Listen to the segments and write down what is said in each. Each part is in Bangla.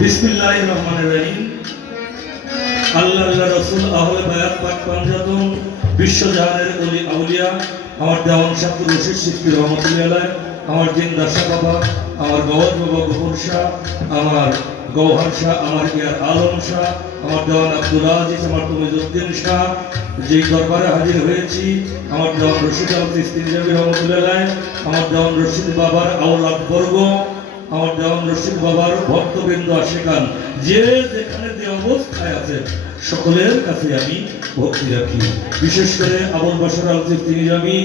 বিসমিল্লাহির রহমানির রহিম। আল্লাহ আল্লাহ রাসূল আহলে বায়াত পাক পাঞ্জাতন বিশ্বজাহানের ওলি আউলিয়া আমার দেওয়ান শাহ রশিদ সিদ্দিকী রহমাতুল্লাহ আলাইহি, আমার জিন্দা শাহ বাবা, আমার গওয়ার বাবা গফুর শাহ, আমার গওহার শাহ, আমার ইয়ার আলম শাহ, আমার দেওয়ান আব্দুল আজিজ, আমার তুমিজউদ্দিন শাহ, যেই দরবারে হাজির হয়েছি, আমার দেওয়ান রশিদ আল চিশতি রহমাতুল্লাহ আলাইহি, আমার দেওয়ান রশিদ বাবার আওলাদ বর্গ, আমার দেওয়ান রশিদ বাবার ভক্তবৃন্দ আশিকান, যে যেখানে যে অবস্থায় আছে সকলের কাছে আমি ভক্তি রাখি। বিশেষ করে আবুল বাশার আল চিশতি নিজামী,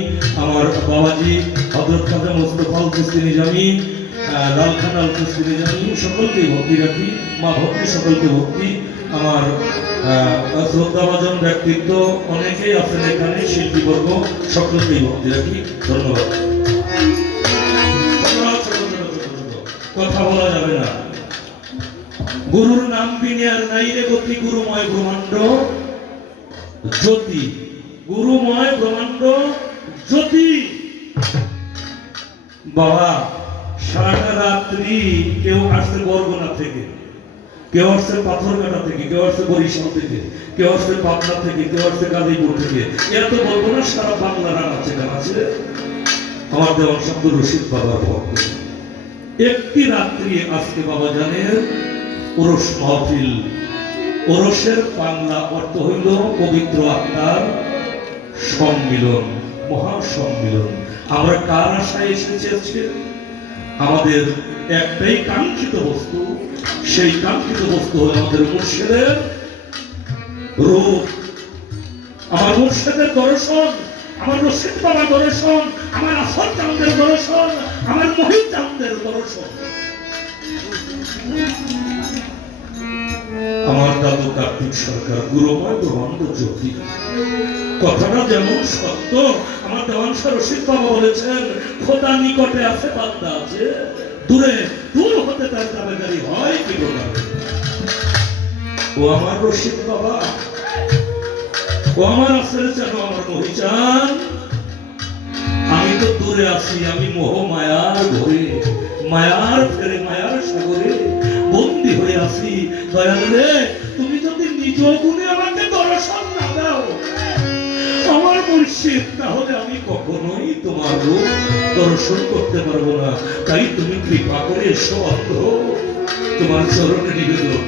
আমার বাবাজি হযরত খাজা মুস্তাফা আল চিশতি নিজামী, লালখান আল চিশতি নিজামী, সকলকেই ভক্তি রাখি। মা ভক্তি সকলকে ভক্তি। আমার শ্রদ্ধাভাজন ব্যক্তিত্ব অনেকেই আছেন এখানে, শিল্পীবর্গ, সকলকেই ভক্তি রাখি। ধন্যবাদ। কথা বলা যাবে না। গুরুর নাম বিনে আর নাই রে গতি, গুরুময় ব্রহ্মাণ্ড জ্যোতি, গুরুময় ব্রহ্মাণ্ড জ্যোতি। বাবা সারাটা রাত্রি কেউ আসছে বরগুনা থেকে, কেউ আসছে পাথরঘাটা থেকে, কেউ আসছে বরিশাল থেকে, কেউ আসছে পাবনা থেকে, কেউ আসছে গাজীপুর থেকে। এত বলবো না, সারা বাংলার আছে আছে আমার দেওয়ান শাহ রশিদ বাবার ভক্ত। একটি রাত্রি আজকে বাবা জানেন ওরস মাহফিল। ওরসের বাংলা অর্থ হইল পবিত্র আত্মার সম্মিলন, মহাসম্মিলন। আমরা কার আশায় এসেছি? আমাদের একটাই কাঙ্ক্ষিত বস্তু, সেই কাঙ্ক্ষিত বস্তু হল আমাদের মুর্শিদের রূপ, আমার মুর্শিদের দর্শন, আমার রশিদ বাবার দর্শন, আমার আসল চাঁদের দর্শন, আমার মহিত চাঁদের দর্শন। আমার দাদু কার্তিক সরকার, গুরুময় ব্রহ্মাণ্ড জ্যোতি, কথাটা যেমন সত্য। আমার দেওয়ান শাহ রশিদ বাবা বলেছেন, খোদা নিকটে আছে বান্দা আছে দূরে, দূর হতে তার দাবেদারি হয় কি প্রকারে। ও আমার রশিদ বাবা, ও আমার আসলে যেন আমার মহিচান, আমি তো দূরে আছি, আমি মোহ মায়ার ঘরে, মায়ার ফেরে মায়ার সাগরে বন্দী হয়ে আছি। দয়াল রে, তুমি যদি নিজ গুণে আমাকে দর্শন না দাও আমার মুর্শিদ, তাহলে আমি কখনোই তোমার রূপ দর্শন করতে পারবো না। তাই তুমি কৃপা করে এসো, তোমার চরণে নিবেদন।